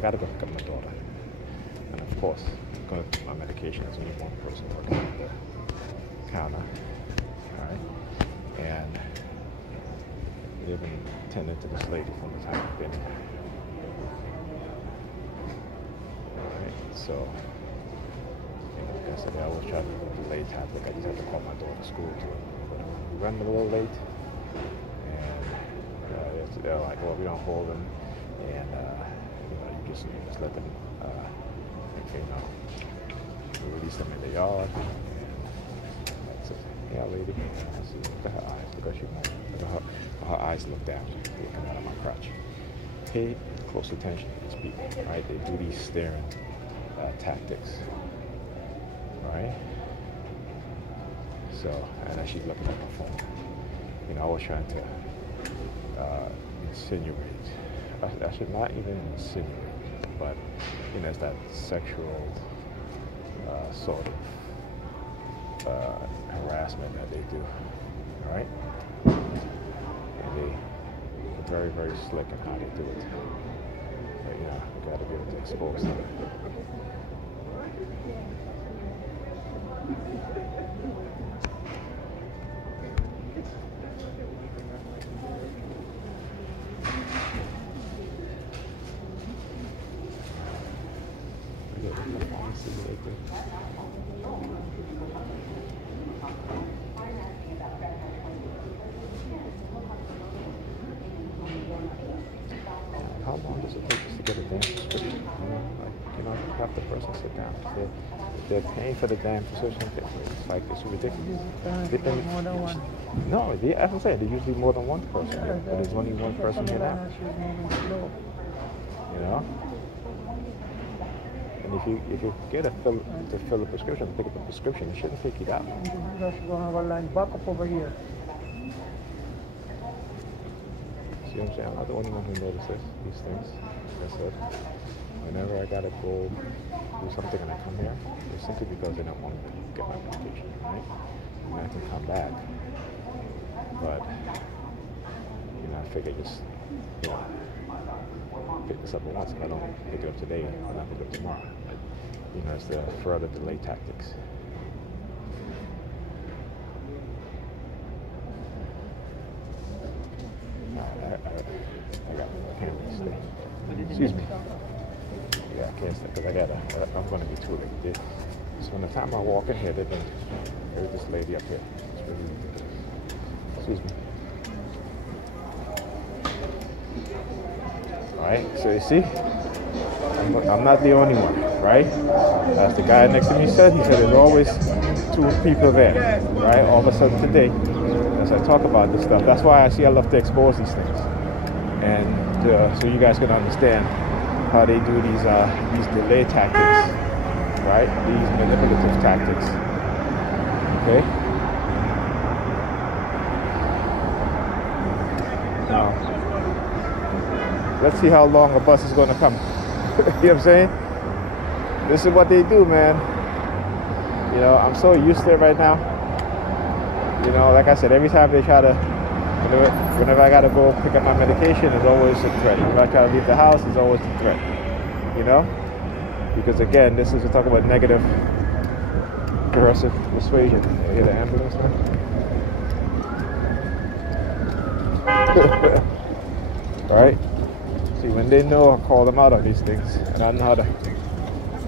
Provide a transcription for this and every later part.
I gotta go pick up my daughter. And of course, going to my medication, there's only one person working at the counter. All right. And they've been tending to this lady from the time I've been here. All right. So, like I said, I always try to delay traffic. I just have to call my daughter to school too. But we run a little late. And they're like, well, we don't hold them. And, you just let them, we release them in the yard. And that's it. Yeah, lady. See, look at her eyes. Look at her eyes look down. Looking out of my crotch. Pay close attention to these people, right? They do these staring tactics, right? So, and she's looking at my phone. I was trying to insinuate. I should not even insinuate, but it's that sexual sort of harassment that they do, right? And they're very, very slick in how they do it. But we gotta be able to expose them. How long does it take just to get a damn prescription? Have the person sit down. They're paying for the damn prescription. It's like, it's ridiculous. More than one. No, as I'm saying, there's usually more than one person. Yeah, but there's only one person here now. And if you get to fill a prescription, pick up a prescription, it shouldn't take you that long. That's going to have a line back up over here. See what I'm saying? I'm not the only one who notices these things. Like I said, whenever I gotta go do something and I come here, it's simply because they don't want me to get my medication, right? And I can come back. But, I figure just, pick this up at once. If I don't pick it up today, I'll not pick it up tomorrow. But, it's the further delay tactics. I can't really stay. Excuse me. Yeah, I can't stay because I'm going to be too late. So from the time I walk in here, there's this lady up here. It's really ridiculous. Excuse me. All right, so you see, I'm not the only one, right? As the guy next to me said, there's always two people there, right? All of a sudden today, as I talk about this stuff, that's why I love to expose these things. And so you guys can understand how they do these delay tactics, right? These manipulative tactics. Okay. Now, let's see how long a bus is going to come. You know what I'm saying? This is what they do, man. I'm so used to it right now. Like I said, every time they try to, whenever I gotta go pick up my medication, it's always a threat. Whenever I try to leave the house, it's always a threat. Because again, we're talking about negative coercive persuasion. You hear the ambulance now? Right? See, when they know, I call them out on these things, and I know how to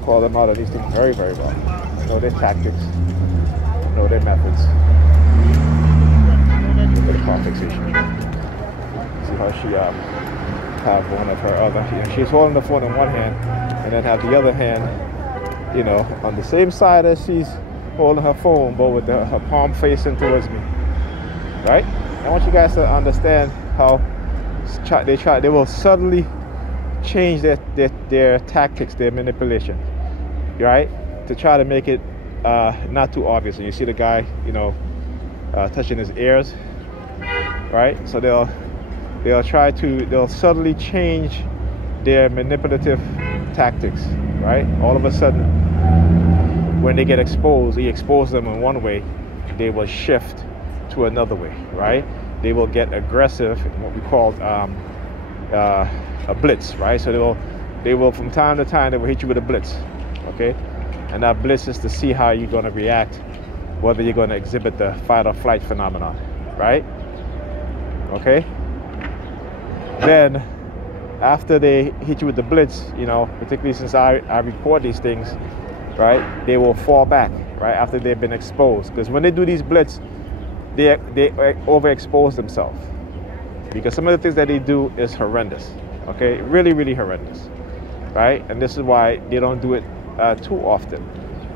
call them out on these things very, very well. I know their tactics, I know their methods. Look at the car fixation. See how she have one of her other. She's holding the phone in one hand, and then have the other hand, on the same side as she's holding her phone, but with her palm facing towards me. Right? I want you guys to understand how they will subtly change their tactics, their manipulation, right? To try to make it not too obvious. And you see the guy, touching his ears, right? So they'll subtly change their manipulative tactics, right? All of a sudden, when they get exposed, he exposed them in one way, they will shift to another way, right? They will get aggressive, what we call a blitz, right? So they will, from time to time, they will hit you with a blitz, okay? And that blitz is to see how you're going to react, whether you're going to exhibit the fight or flight phenomenon, right? Okay? Then, after they hit you with the blitz, you know, particularly since I record these things, right, they will fall back, right, after they've been exposed. Because when they do these blitz, they overexpose themselves. Because some of the things that they do is horrendous, okay? Really, really horrendous, right? And this is why they don't do it too often.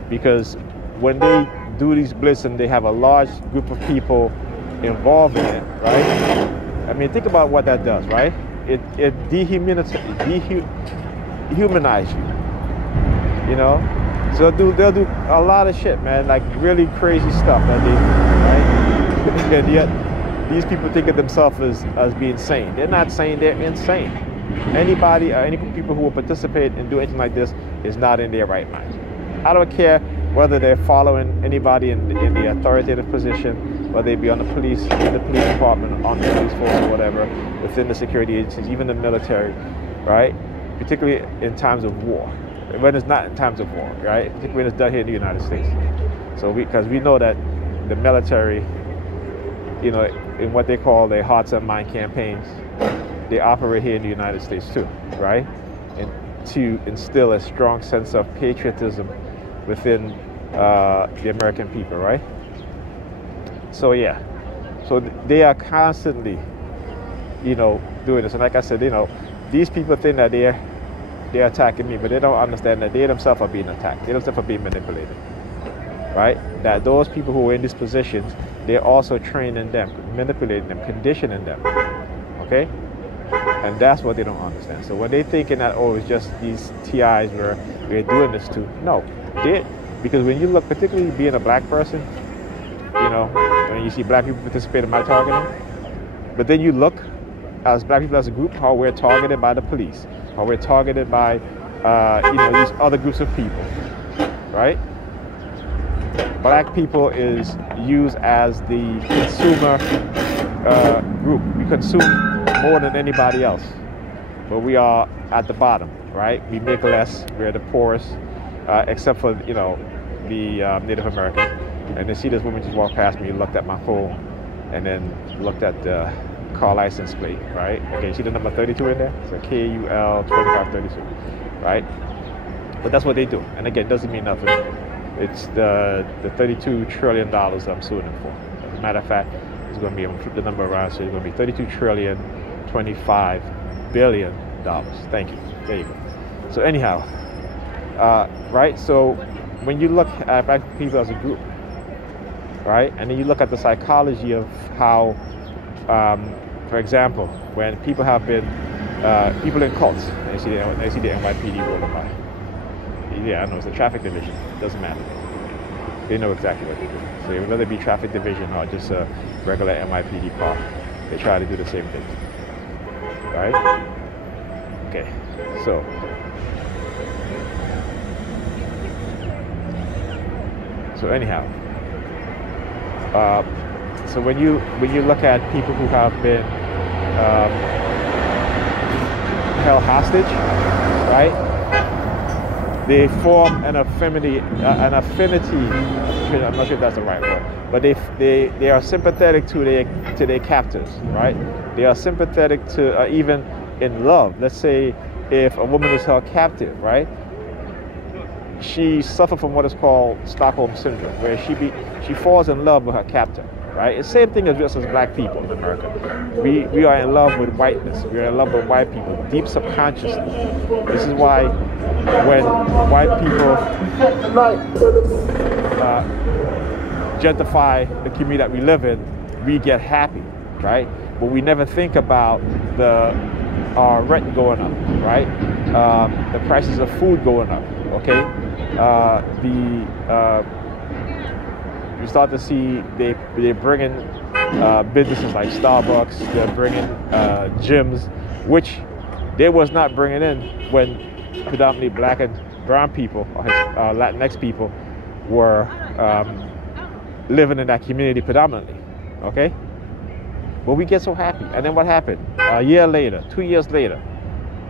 Because when they do these blitz and they have a large group of people involved in it, right? I mean, think about what that does, right? It dehumanizes you, you know? So they'll do a lot of shit, man, like really crazy stuff that they do, right? And yet, these people think of themselves as being sane. They're not sane, they're insane. Anybody, any people who will participate and do anything like this is not in their right mind. I don't care whether they're following anybody in the authoritative position, whether they be on the police, in the police department, on the police force or whatever, within the security agencies, even the military, right? Particularly in times of war. When it's not in times of war, right? Particularly when it's done here in the United States. So because we know that the military, you know, in what they call their hearts and mind campaigns, they operate here in the United States too, right? And to instill a strong sense of patriotism within the American people, right? So yeah, so they are constantly, you know, doing this. And like I said, you know, these people think that they're attacking me, but they don't understand that they themselves are being attacked. They themselves are being manipulated, right? That those people who are in these positions, they're also training them, manipulating them, conditioning them, okay? And that's what they don't understand. So when they're thinking that, oh, it's just these TIs where we're doing this to, no, because when you look, particularly being a black person, you know, when you see black people participate in my targeting, but then you look as black people as a group, how we're targeted by the police, how we're targeted by, you know, these other groups of people, right? Black people is used as the consumer group. We consume more than anybody else, but we are at the bottom, right? We make less. We're the poorest, except for, you know, the Native American. And then see this woman just walk past me, looked at my phone, and then looked at the car license plate, right? Okay, see the number 32 in there? So KUL 2532, right? But that's what they do. And again, it doesn't mean nothing. It's the $32 trillion I'm suing them for. As a matter of fact, it's going to be, I'm going to flip the number around, so it's going to be $32 trillion, $25 billion. Thank you. There you go. So anyhow, right? So when you look at black people as a group, right? And then you look at the psychology of how, for example, when people have been, people in cults, they see the NYPD rolling by. Yeah, I know, it's a traffic division. It doesn't matter. They know exactly what they do. So whether it be traffic division or just a regular NYPD car, they try to do the same thing. Right? Okay, so. So anyhow, so when you look at people who have been held hostage, right? They form an affinity. I'm not sure if that's the right word, but they are sympathetic to their captors, right? They are sympathetic to even in love. Let's say if a woman is held captive, right? She suffers from what is called Stockholm syndrome, where she falls in love with her captor, right? It's the same thing as us as black people in America. We are in love with whiteness. We are in love with white people, deep subconsciously. This is why when white people gentrify the community that we live in, we get happy, right? But we never think about our rent going up, right? The prices of food going up, okay? You start to see they're bringing businesses like Starbucks, they're bringing gyms, which they was not bringing in when predominantly black and brown people, or Latinx people, were living in that community predominantly, okay? But we get so happy. And then what happened? A year later, 2 years later,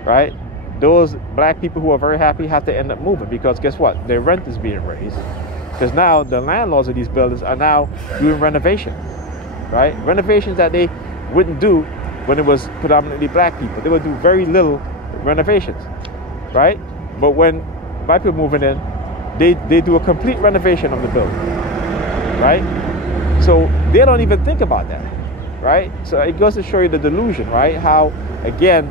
right? those black people who are very happy have to end up moving, because guess what? Their rent is being raised. Because now the landlords of these buildings are now doing renovation, right? Renovations that they wouldn't do when it was predominantly black people. They would do very little renovations, right? But when white people moving in, they do a complete renovation of the building, right? So they don't even think about that, right? So it goes to show you the delusion, right? How, again,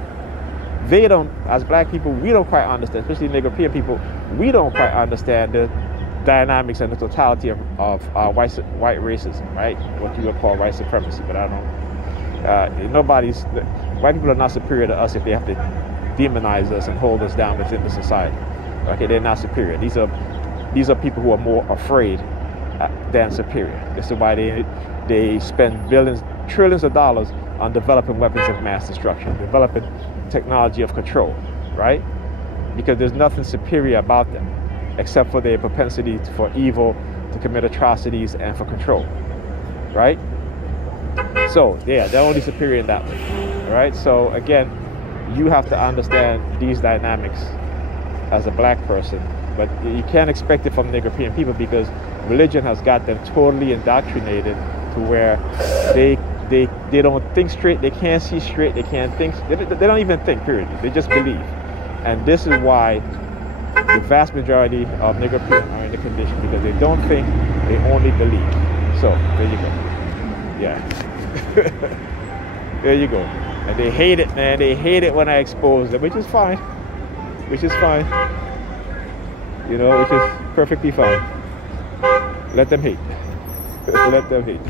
they don't, as black people, we don't quite understand, especially European people, we don't quite understand the dynamics and the totality of white racism, right? What you would call white supremacy, but I don't, white people are not superior to us if they have to demonize us and hold us down within the society. Okay, they're not superior. These are people who are more afraid than superior. This is why they spend billions, trillions of dollars on developing weapons of mass destruction, developing technology of control, right? Because there's nothing superior about them except for their propensity for evil, to commit atrocities, and for control, right? So yeah, they're only superior in that way, right? So again, you have to understand these dynamics as a black person, but you can't expect it from the European people, because religion has got them totally indoctrinated to where they don't think straight, they can't see straight, they can't think, they don't even think, period. They just believe. And this is why the vast majority of Negro people are in the condition, because they don't think, they only believe. So there you go. Yeah. There you go. And they hate it, man. They hate it when I expose them, which is fine. Which is fine. You know, which is perfectly fine. Let them hate. Let them hate.